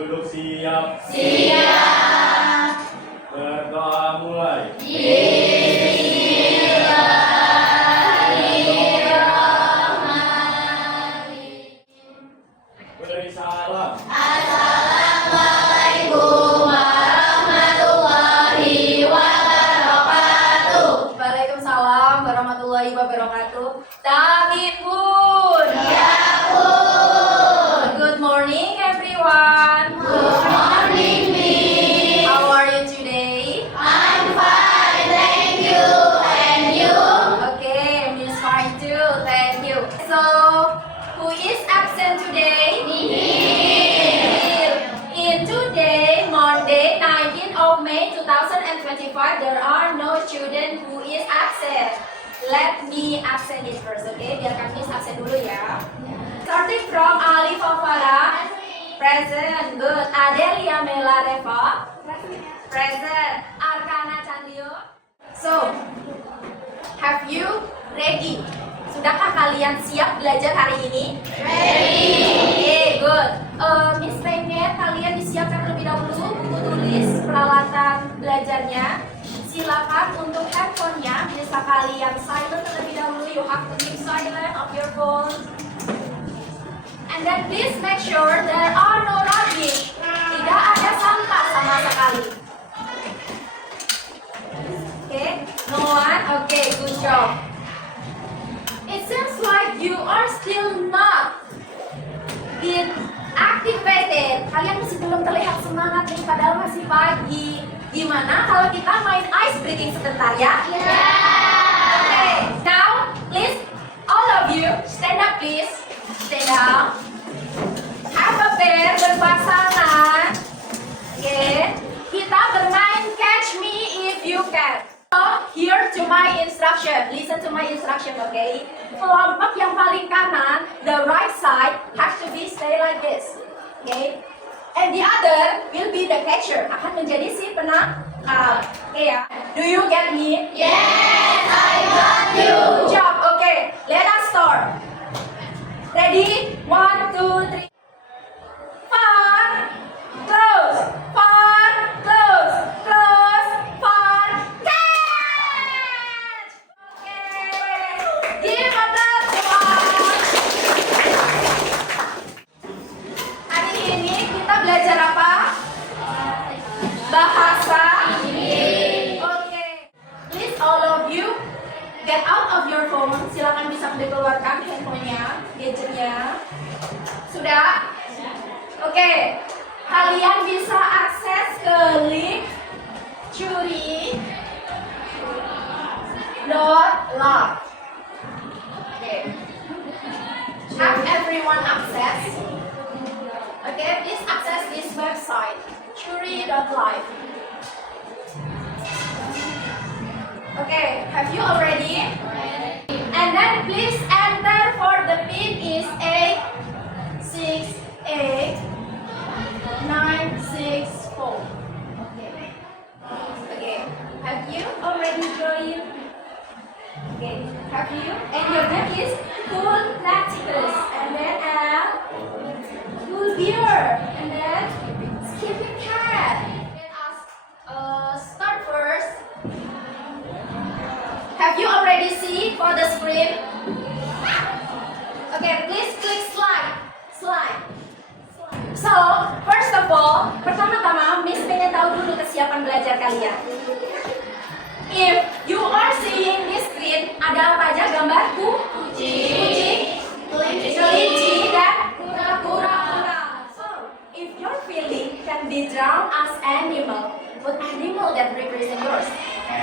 Duduk siap. Siap. Berdoa mulai. Beri salam. Assalamualaikum warahmatullahi wabarakatuh. Waalaikumsalam warahmatullahi wabarakatuh. Tabibun. Ya pun. Good morning everyone. Good morning, Miss. How are you today? I'm fine, thank you. And you? Okay, Miss fine too. Thank you. So, who is absent today? In today, Monday, 19th of May 2025, there are no student who is absent. Let me absent it first, okay? Biarkan Miss absent dulu ya. Starting from Ali Fafara, present. Good. Adelia Mela Reva, present. Arkana Chandio. So, have you ready? Sudahkah kalian siap belajar hari ini? Ready. Okay, good. Miss pengen kalian disiapkan terlebih dahulu buku tulis peralatan belajarnya. Silakan untuk handphonenya bisa kalian silent terlebih dahulu. You have to keep silent of your phone. And then please make sure there are no rubbish. Tidak ada sampah sama sekali. Okay, no one. Okay, good job. It seems like you are still not been activated. Kalian masih belum terlihat semangat nih, padahal masih pagi. Gimana kalau kita main ice breathing sebentar ya? Okay, now please all of you stand up please. Stand up. Have a pair berpasangan. Okay, kita bermain catch me if you can. So, here to my instruction. Listen to my instruction, okay? Kelompok yang paling kanan, the right side has to be stay like this, okay? And the other will be the catcher, akan menjadi si penangkap, okay ya? Do you get me? Yes, I got you. Good job, okay? Let us start. Ready? 1, 2, 3. Far, close, far, close, close, far, catch! Okay, give a clap to us. Hari ini kita belajar apa? Bahasa. Okay. Please all of you get out of your phone. Silakan bisa dikeluarkan handphonenya, gadgetnya. Sudah? Oke, kalian bisa akses ke link curi.love. Oke, have everyone access? Oke, please access this website curi.live. Oke, have you already? And then please enter for the pin is 868-964. Okay. Have you already joined? Okay. Have you? And your name is Cool Platypus. And then Cool Beer. And then Skippy Cat. Let us start first. Have you already seen for the screen? Okay, please click slide. Slide. So, first of all, pertama-tama Miss pengen tahu dulu kesiapan belajar kalian. If you are seeing this screen, ada apa aja gambar? Kucing, kelinci, dan kura-kura. So, if your feeling can be drawn as animal, what animal that represent yours?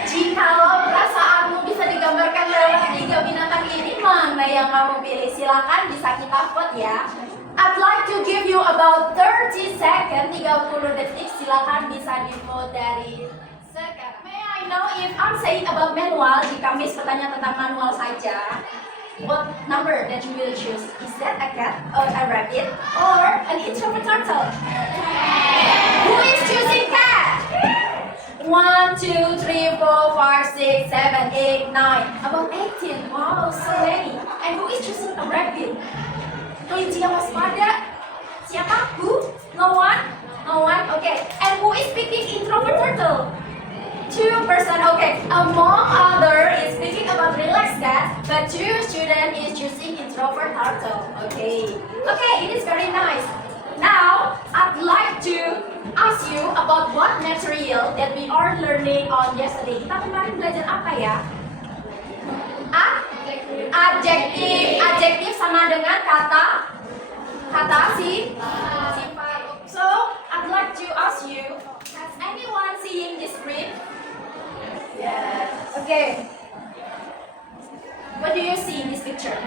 Jikalau perasaanmu bisa digambarkan lewat 3 binatang ini, mana yang kamu pilih? Silakan bisa kita vote ya. I'd like to give you about 30 seconds, 30 detik. Silakan bisa di-vote dari sekarang. May I know if I'm saying about manual, jika Miss bertanya tentang manual saja, what number that you will choose? Is that a cat or a rabbit or an introvert turtle? Who is choosing cat? 1, 2, 3, 4, 5, 6, 7, 8, 9. About 18. Wow, so many. And who is choosing a rabbit? Kelinci yang waspada. Siapa? Who? No one? No one? Okay. And who is speaking introvert turtle? Two person. Okay. Among other is speaking about relaxed cat, but two student is choosing introvert turtle. Okay. Okay, it is very nice. Now, I'd like to ask you about what material that we are learning on yesterday. Kita kemarin belajar apa ya? Adjektif. Adjektif sama dengan kata sifat. So, I'd like to ask you, has anyone seeing this script? Yes. Okay. What do you see in this picture?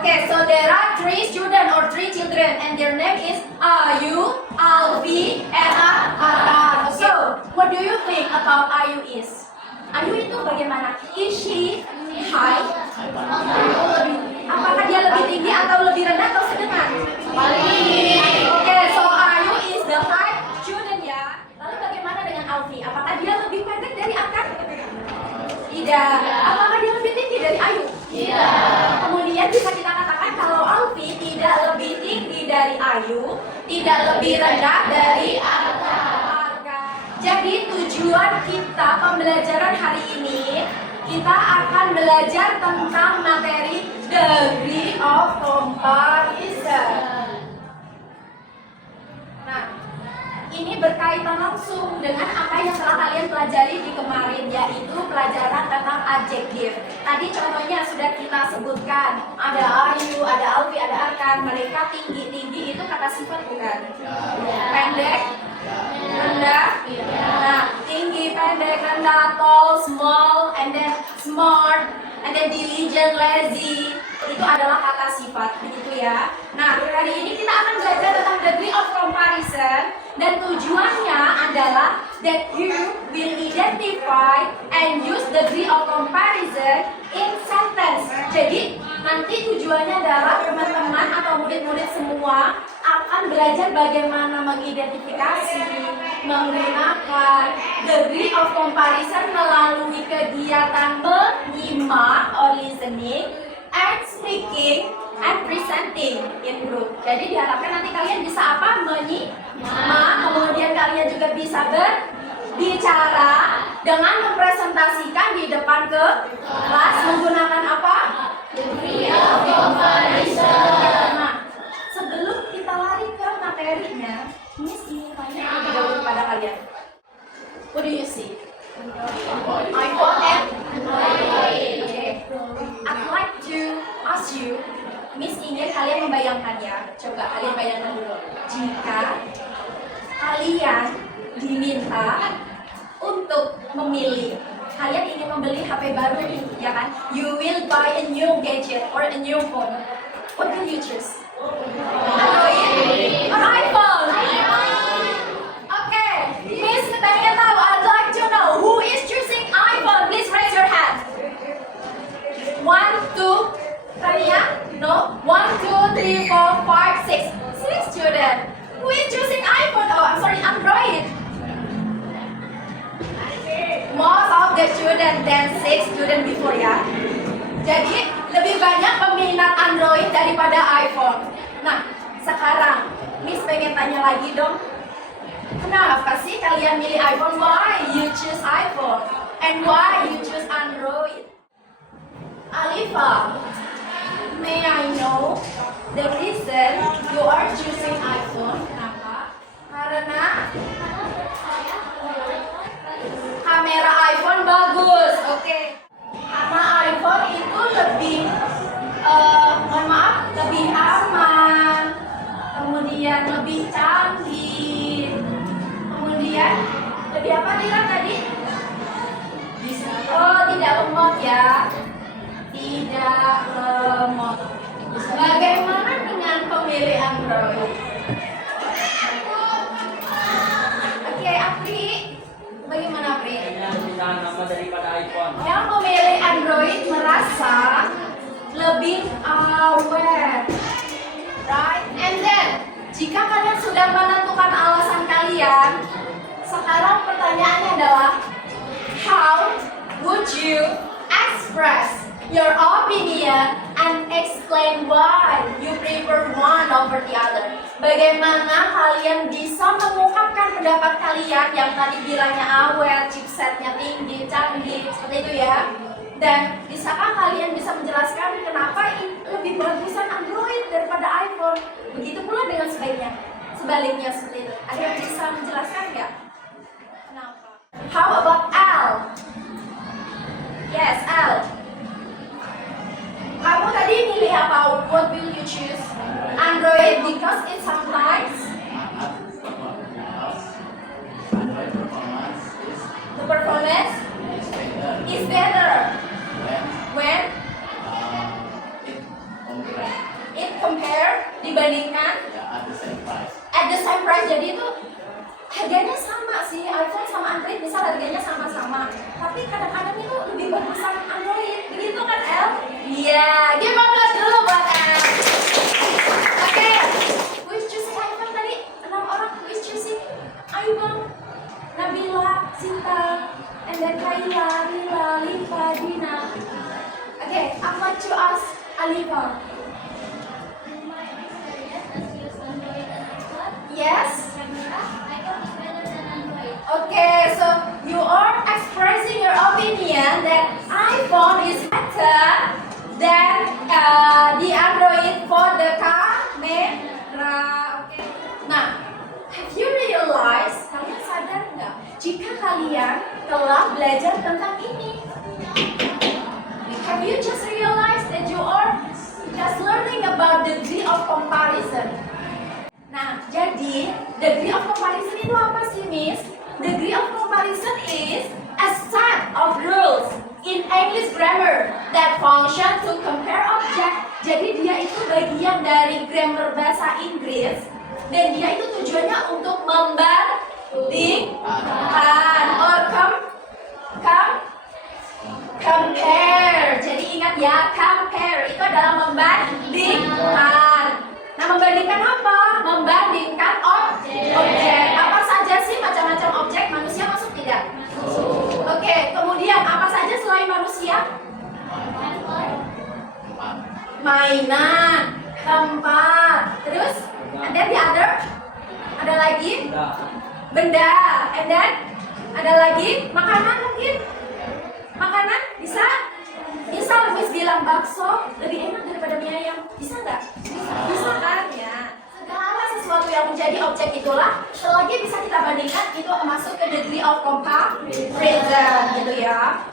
Okay, so there are three students or three children, and their name is Ayu, Alfi, and Arkan. So, what do you think about Ayu is? Ayu itu bagaimana? Is she high? Apakah dia lebih tinggi atau lebih rendah atau sedang? Okay, so Ayu is the high student ya. Lalu bagaimana dengan Alfi? Apakah dia lebih pendek dari Arkan? Tidak. Apakah dia lebih tinggi dari Ayu? Tidak. Kemudian bisa kita katakan kalau Alfi tidak lebih tinggi dari Ayu, tidak lebih rendah dari Arkan. Jadi tujuan kita pembelajaran hari ini, kita akan belajar tentang materi degree of comparison. Nah, ini berkaitan langsung dengan apa yang telah kalian pelajari di kemarin, yaitu pelajaran tentang adjektif. Tadi contohnya sudah kita sebutkan, ada Ayu, ada Alfi, ada Arkan. Mereka tinggi itu kata sifat bukan? Pendek, rendah. Nah, tinggi, pendek, rendah, tall, small, and then smart, and then diligent, lazy. Itu adalah kata sifat, begitu ya. Nah, hari ini kita akan belajar tentang degree of comparison, dan tujuannya adalah that you will identify and use degree of comparison in sentence. Jadi, nanti tujuannya adalah teman-teman atau murid-murid semua akan belajar bagaimana mengidentifikasi, menggunakan degree of comparison melalui kegiatan menyimak or listening, and speaking, and presenting in group. Jadi diharapkan nanti kalian bisa apa? Menyimak, kemudian kalian juga bisa berbicara dengan mempresentasikan di depan kelas menggunakan apa? Degree of comparison. Nah, sebelum kita lari ke materinya, Miss ingin tanya lebih dahulu kepada kalian. What do you see? iPhone and Android. Okay. I'd like to ask you, Miss ingin kalian membayangkan ya. Coba kalian bayangkan dulu. Jika kalian diminta untuk memilih, kalian ingin membeli HP baru nih, ya kan? You will buy a new gadget or a new phone. What will you choose? Android or iPhone? Okay, Miss pengen tahu. I'd like to know who is choosing iPhone. Please raise your hand. 1, 2, Tania? No. 1, 2, 3, 4, 5, 6. 6 student. Who is choosing iPhone? Oh, I'm sorry, Android. Most of the student than 6 student before ya. Jadi lebih banyak peminat Android daripada iPhone. Nah, sekarang Miss pengen tanya lagi dong. Kenapa sih kalian milih iPhone? Why you choose iPhone? And why you choose Android? Alifa, may I know the reason you are choosing iPhone? Kenapa? Karena kamera iPhone bagus, oke. Karena iPhone itu lebih, lebih aman, kemudian lebih canggih, kemudian lebih apa bilang tadi? Oh, tidak lemot ya, tidak lemot. Bagaimana dengan pemilih Android? Oke, Apri. Bagaimana, Pri? Nama daripada iPhone. Yang memilih Android merasa lebih aware, right? And then, jika kalian sudah menentukan alasan kalian, sekarang pertanyaannya adalah, how would you express your opinion and explain explain why you prefer one over the other. Bagaimana kalian bisa mengungkapkan pendapat kalian yang tadi bilangnya awet, chipsetnya tinggi, canggih, seperti itu ya. Dan bisakah kalian bisa menjelaskan kenapa lebih bagusan Android daripada iPhone? Begitu pula dengan sebaliknya seperti itu. Ada yang bisa menjelaskan nggak? Kenapa? How about Al? Yes, Al. Kamu tadi milih apa? What will you choose? Android because it sometimes the performance is better when it compare dibandingkan at the same price. Jadi itu harganya sama sih, iPhone sama Android bisa harganya sama-sama, tapi kadang-kadang itu lebih bagusan Android, begitu kan El? Iya, give applause dulu buat El. Oke, who is choosing iPhone tadi? 6 orang, who is choosing iPhone? Nabila, Sinta, and then Kaila, Lila, Liva, Dina. Oke, I want to ask Alifa. Yes? Okay, so you are expressing your opinion that iPhone is better than the Android for the camera. Okay. Nah, have you realized? Kalian sadar nggak? Jika kalian telah belajar tentang ini, have you just realized that you are just learning about the degree of comparison? Nah, jadi degree of comparison itu apa sih, Miss? Degree of comparison is a set of rules in English grammar that function to compare object. Jadi dia itu bagian dari grammar bahasa Inggris dan dia itu tujuannya untuk membandingkan or compare. Jadi ingat ya, compare itu adalah membandingkan. Nah, membandingkan apa? Membandingkan objek. Apa saja sih macam-macam objek? Manusia masuk tidak? Oke, kemudian apa saja selain manusia? Mainan, tempat. Terus, and then the other? Ada lagi? Benda. And then, ada lagi? Makanan mungkin? Makanan? Bisa? Misal Miss bilang bakso lebih enak daripada mie ayam, bisa nggak? Bisa kan ya? Segala sesuatu yang menjadi objek itulah selagi bisa kita bandingkan itu masuk ke degree of comparison gitu ya.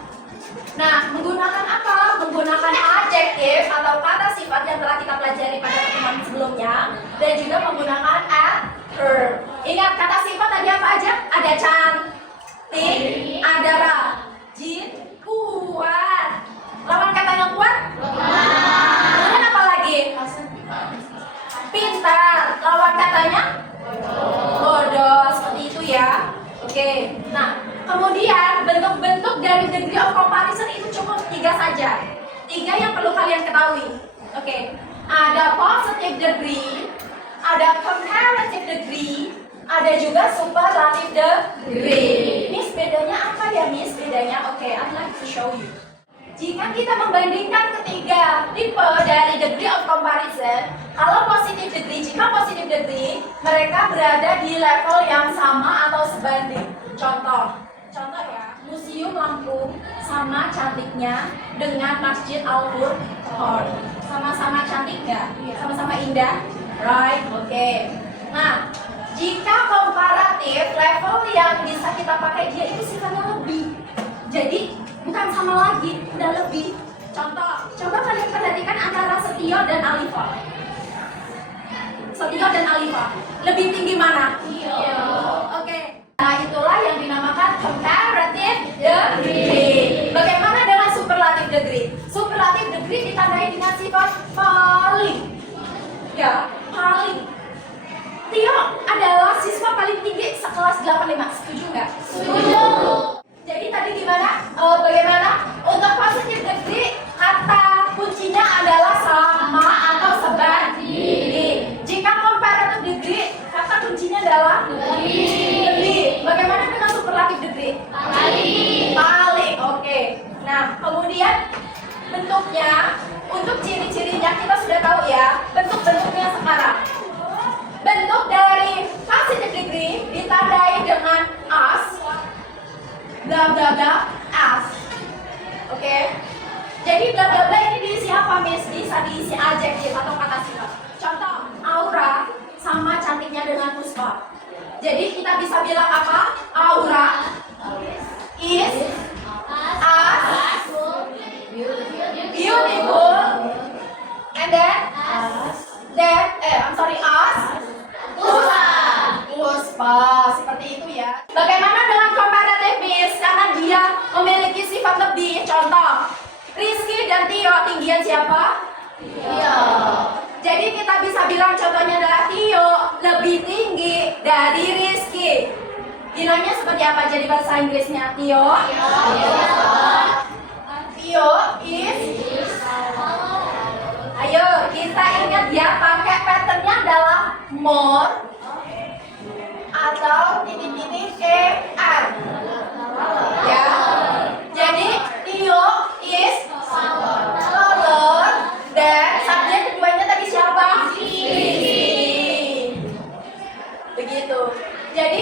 Nah, menggunakan apa? Menggunakan adjektif atau kata sifat yang telah kita pelajari pada pertemuan sebelumnya dan juga menggunakan adverb. Ingat kata sifat tadi apa aja? Ada cantik, ada rajin, kuat. Lawan kata yang kuat? Kemudian apa lagi? Pintar. Lawan katanya? Bodoh. Seperti itu ya. Oke. Nah, kemudian bentuk-bentuk dari degree of comparison itu cukup 3 saja. 3 yang perlu kalian ketahui. Oke. Ada positive degree, ada comparative degree, ada juga superlative degree. Miss, bedanya apa ya, Miss? Bedanya? Oke, I'd like to show you. Jika kita membandingkan ketiga tipe dari degree of comparison, kalau positive degree, jika positive degree, mereka berada di level yang sama atau sebanding. Contoh ya, Museum Lampung sama cantiknya dengan Masjid Al-Qur'an. Sama-sama cantik nggak? Sama-sama indah? Right? Oke. Nah, jika komparatif, level yang bisa kita pakai dia itu sifatnya lebih. Jadi bukan sama lagi, udah lebih. Contoh, coba kalian perhatikan antara Setio dan Alifa. Setio dan Alifa, lebih tinggi mana? Oke. Nah, itulah yang dinamakan comparative degree. Bagaimana dengan superlative degree? Superlative degree ditandai dengan sifat paling. Ya, paling. Tio adalah siswa paling tinggi sekelas 85. Setuju nggak? Setuju. Jadi tadi gimana? Bagaimana? Untuk positive degree, kata kuncinya adalah sama atau sebanding. Jika comparative degree, kata kuncinya adalah lebih. Bagaimana dengan superlative degree? Paling. Oke. Nah, kemudian bentuknya, untuk ciri-cirinya kita sudah tahu ya bentuk-bentuknya sekarang. Bentuk dari positive degree ditandai dengan as, bla bla bla, as. Oke. Jadi bla bla bla ini diisi apa, Miss? Bisa diisi adjektif atau kata sifat. Contoh, Aura sama cantiknya dengan Puspa. Jadi kita bisa bilang apa? Aura is as beautiful, and then as Puspa. Seperti itu ya. Bagaimana dengan comparative, Miss? Karena dia memiliki sifat lebih. Contoh, Rizky dan Tio, tinggian siapa? Tio. Jadi kita bisa bilang contohnya adalah Tio lebih tinggi dari Rizky. Dinamanya seperti apa jadi bahasa Inggrisnya? Tio is. Ayo kita ingat ya, pakai patternnya adalah more atau titik-titik er. Ya. Jadi Tio is taller dan subjek keduanya tadi siapa? Rizky. Begitu. Jadi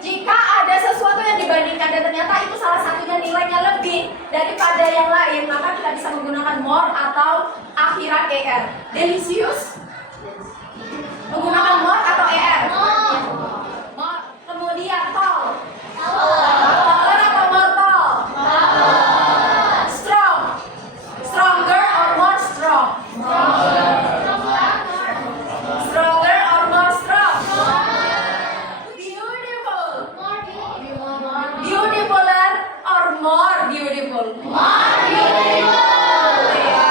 jika ada sesuatu yang dibandingkan dan ternyata itu salah satunya nilainya lebih daripada yang lain, maka kita bisa menggunakan more atau akhiran er. Delicious? Menggunakan more atau er? More. Kemudian tall. Taller atau more tall? Strong. Stronger or more strong? Stronger or more strong? Beautiful. Beautifuler or more beautiful? Ya,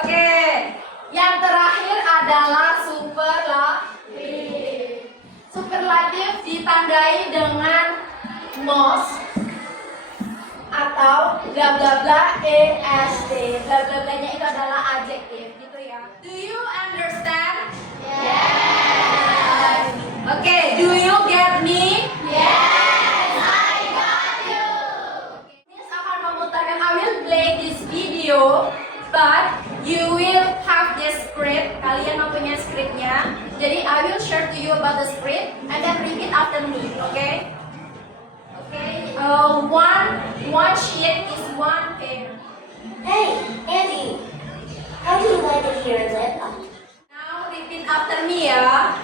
oke. Yang terakhir adalah superlative. Superlative ditandai dengan most atau bla bla bla est. Bla bla blanya itu adalah adjektif gitu ya. Do you understand? Yes. Oke, do you get me? Yes, I got you. Miss akan memutarkan, I will play this video, but you will have this script. Kalian mempunyai scriptnya. Jadi I will share to you about the script and then repeat after me, okay? Okay. One sheet is one pair. Hey, Andy, how do you like it here in Lippa? Now repeat after me ya.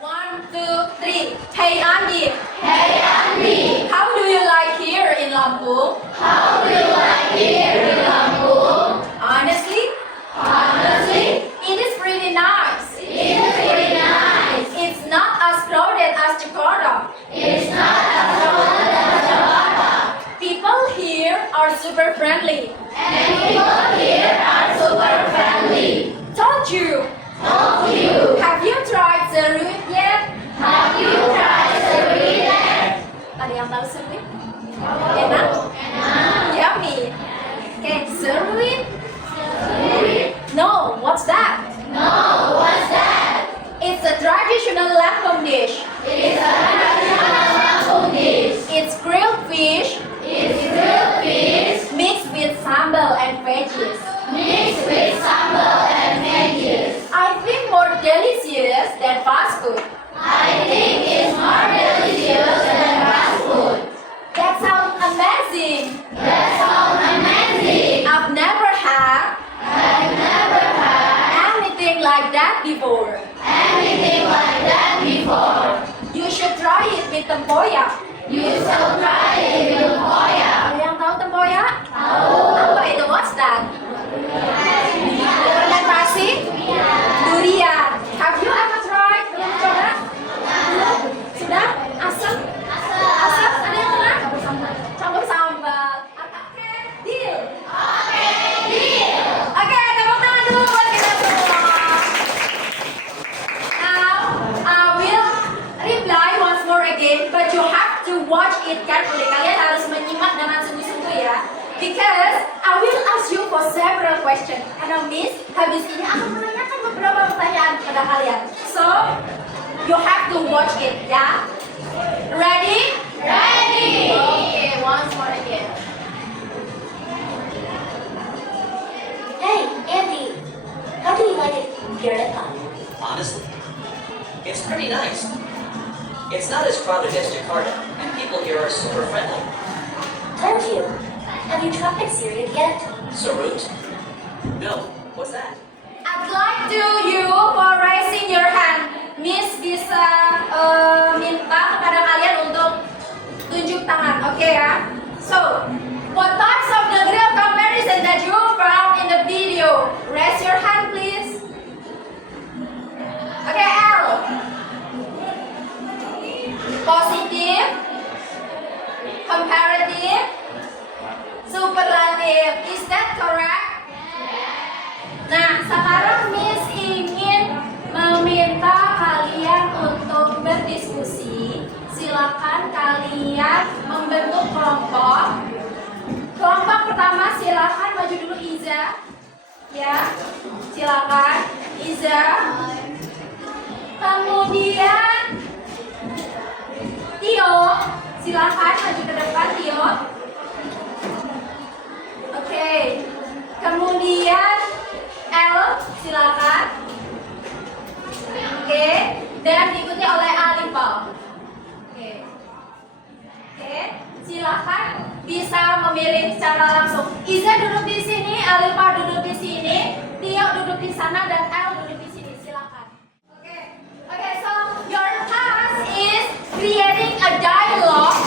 1, 2, 3. Hey Andy. Hey, Andy, How do you like here in Lampung? how do you like it here in Lampung? Honestly, Honestly, it is pretty nice. it's pretty nice. It's not as crowded as Jakarta. It's not as crowded as Jakarta, People here are super friendly. and people here are super friendly. Told you. Told you. Have you tried Zerut yet? Have you tried Serena? Ada yang tahu Zerut? Enak? Yummy. Okay, Zerut? No, what's that? No, what's that? It's a traditional Lampung dish. It's a traditional Lampung dish. It's grilled fish It's grilled fish mixed with sambal and veggies. mixed with sambal and veggies. I think more delicious than fast food. I think it's more delicious than fast food. That sounds amazing. That sounds amazing. I've never had I've never had anything like that before. anything like that before. You should try it with tempoyak. You should try it with Hoya. Ada yang tahu tempoyak? Tahu. Apa itu? What's that? Fermentasi durian. Have you ever tried? Belum coba? Sudah? Asam? Asam? Ada yang pernah? Campur sambal. Oke, deal. Oke, tepuk tangan dulu buat kita semua. Now, I will reply once more again, but you have to watch it carefully. Kalian harus menyimak dengan sungguh-sungguh ya. Because I will ask you for several questions. Karena Miss, habis ini akan menanyakan beberapa pertanyaan kepada kalian. So, you have to watch it ya. Ready? Ready. Okay, once more again. Hey, Andy, how do you super friendly. Told you. Have you tried Syriac yet? Sarut? No, what's that? I'd like to you for raising your hand. Miss bisa minta kepada kalian untuk tunjuk tangan, oke ya? So, what types of degree of comparison that you found in the video? Raise your hand, please. Okay, L. Positive, comparative, superlative. Is that correct? Nah, sekarang Miss ingin meminta kalian untuk berdiskusi. Silakan kalian membentuk kelompok. Kelompok pertama silakan maju dulu Iza. Ya, silakan Iza. Kemudian Tio, silakan maju ke depan Tio. Oke. Kemudian L, silakan. Oke, dan diikuti oleh Alipal. Oke. Oke, silakan bisa memilih secara langsung. Iza duduk di sini, Alipal duduk di sini, Tio duduk di sana, dan L duduk di sini. Silakan. Oke. Oke, so your task is creating a dialogue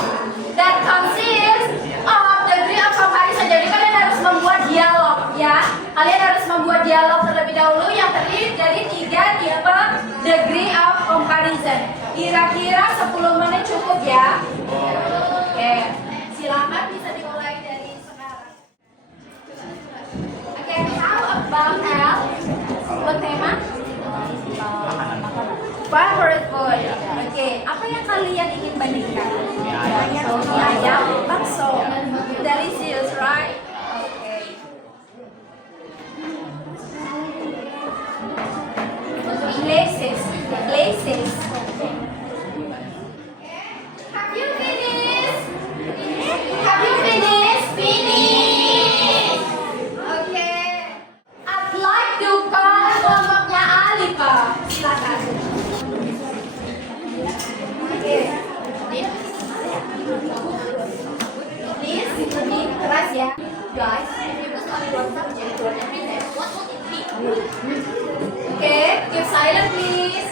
that consists of degree of comparison. Jadi kalian harus membuat dialog, ya. Kalian harus membuat dialog terlebih dahulu yang terdiri dari 3 tipe degree of comparison. Kira-kira 10 menit cukup ya. Oke, silakan bisa dimulai dari sekarang. Oke, how about L? Buat tema? Favorite food. Oke, apa yang kalian ingin bandingkan? Mie ayam, bakso. Delicious, right? Oke. Places. Have you finished? Have you finished? Finish. Oke. I'd like to call kelompoknya Alifa. Silakan. Oke. Please, lebih keras ya. Guys, if you only one subject for every test, what would it be? Okay, keep silent please.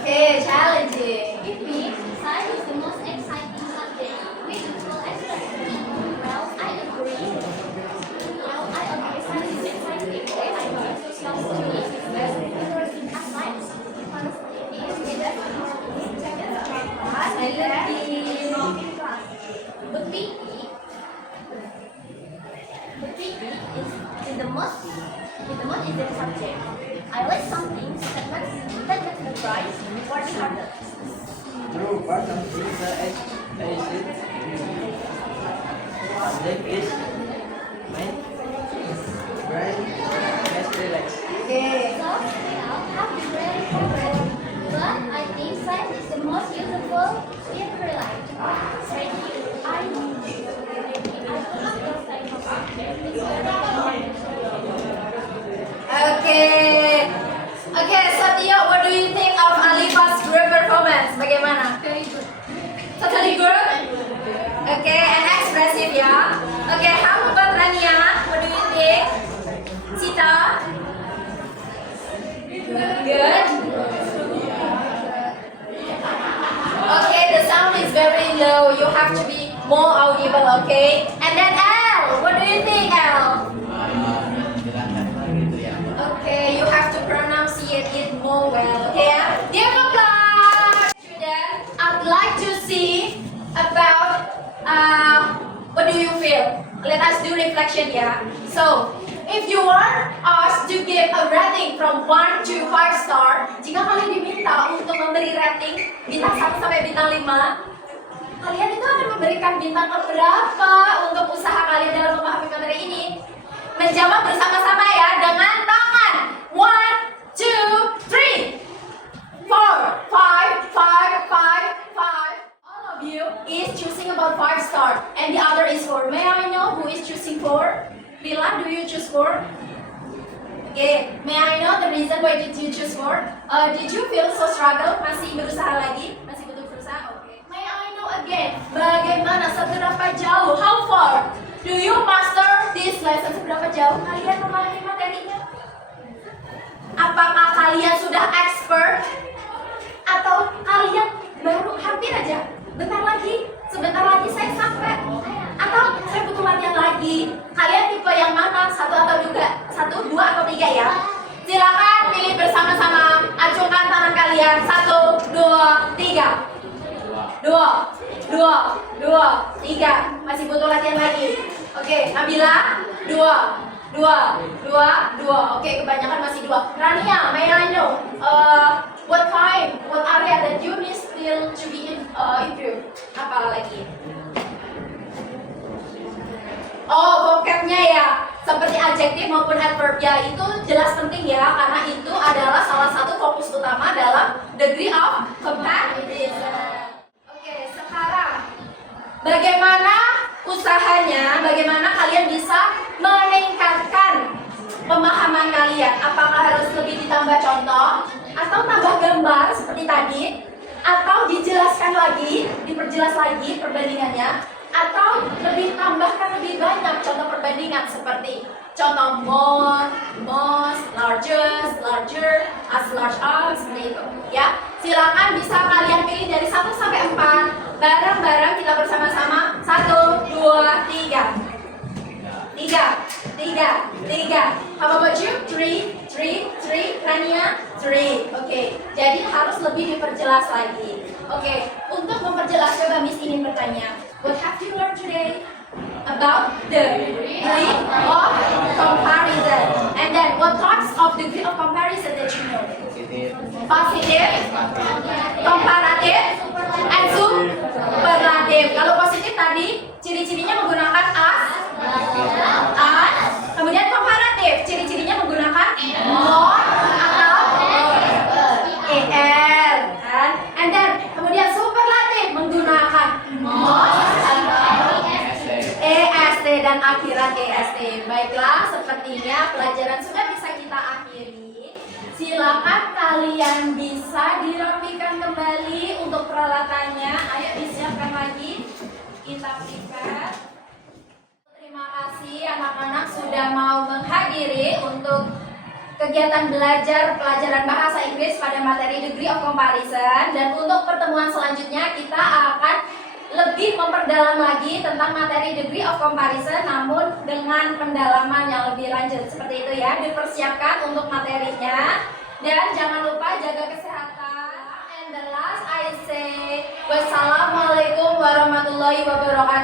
Okay, challenging. It means science is the most exciting subject. Beautiful experiment. Well, I agree. Science is exciting. I know sociology is best interesting as science. Honestly, it is the best But PE is the most easy subject. I like some things that makes the prize work harder. True, part of this acid subject is mind, brain, let's relax. Okay. So, I'll have to really covered. But I think science is the most useful in real life. Thank you. I love science subject. It's very important. Okay. Okay, Satya, what do you think of Alifa's group performance? Bagaimana? Very good. Totally good? Okay, and expressive ya. Okay, how about Rania? What do you think? Sita? Good? Okay, the sound is very low. You have to be more audible, okay? And then L, what do you think, L? Okay, you have to pronunciate it more well, okay? Dear class, student, I'd like to see about what do you feel? Let us do reflection, yeah? So, if you want us to give a rating from 1 to 5 star, jika kalian diminta untuk memberi rating bintang 1 sampai bintang 5, kalian itu akan memberikan bintang berapa untuk usaha kalian dalam memahami materi ini? Menjawab bersama-sama ya dengan tangan. 1, 2, 3, 4, 5, 5, 5, 5. All of you is choosing about 5 star and the other is 4. May I know who is choosing 4? Lila, do you choose 4? Okay, may I know the reason why did you choose 4? Did you feel so struggle? Masih berusaha lagi? Masih butuh berusaha? Oke. bagaimana? Seberapa jauh? How far? Do you master this lesson? Seberapa jauh kalian memahami materinya? Apakah kalian sudah expert? Atau kalian baru hampir aja? Sebentar lagi saya sampai. Atau saya butuh latihan lagi. Kalian tipe yang mana? Satu, dua atau tiga ya? Silakan pilih bersama-sama. Acungkan tangan kalian. 1, 2, 3. 2, 3. Masih butuh latihan lagi. Oke, Nabila 2. Oke, kebanyakan masih 2. Rania, may I know what area that you need still to be improved? Apa lagi? Oh, vocabnya ya. Seperti adjektif maupun adverb ya, itu jelas penting ya, karena itu adalah salah satu fokus utama dalam degree of comparison. Oke, sekarang bagaimana usahanya, bagaimana kalian bisa meningkatkan pemahaman kalian? Apakah harus lebih ditambah contoh, atau tambah gambar seperti tadi, atau diperjelas lagi perbandingannya, atau tambahkan lebih banyak contoh perbandingan seperti contoh more, most, largest, larger, as large as, seperti itu ya. Silakan bisa kalian pilih dari 1 sampai 4. Bareng-bareng kita bersama-sama. 1, 2, 3. 3. How about you? 3. Rania? 3. Oke. Jadi harus lebih diperjelas lagi. Oke. Untuk memperjelas, coba Miss ingin bertanya. What have you learned today about the degree of comparison? And then what types of degree of comparison that you know? Positive, komparatif, and superlatif. Kalau positif tadi ciri-cirinya menggunakan as. Kemudian komparatif ciri-cirinya menggunakan more atau er, kan? And then kemudian superlatif menggunakan most atau est dan akhiran est. Baiklah, sepertinya pelajaran sudah bisa kita akhiri. Silakan kalian bisa dirapikan kembali untuk peralatannya. Ayo disiapkan lagi. Kita prepare. Terima kasih anak-anak sudah mau menghadiri untuk kegiatan belajar pelajaran bahasa Inggris pada materi degree of comparison. Dan untuk pertemuan selanjutnya kita akan lebih memperdalam lagi tentang materi degree of comparison, namun dengan pendalaman yang lebih lanjut seperti itu ya. Dipersiapkan untuk materinya dan jangan lupa jaga kesehatan. And the last I say wassalamualaikum warahmatullahi wabarakatuh.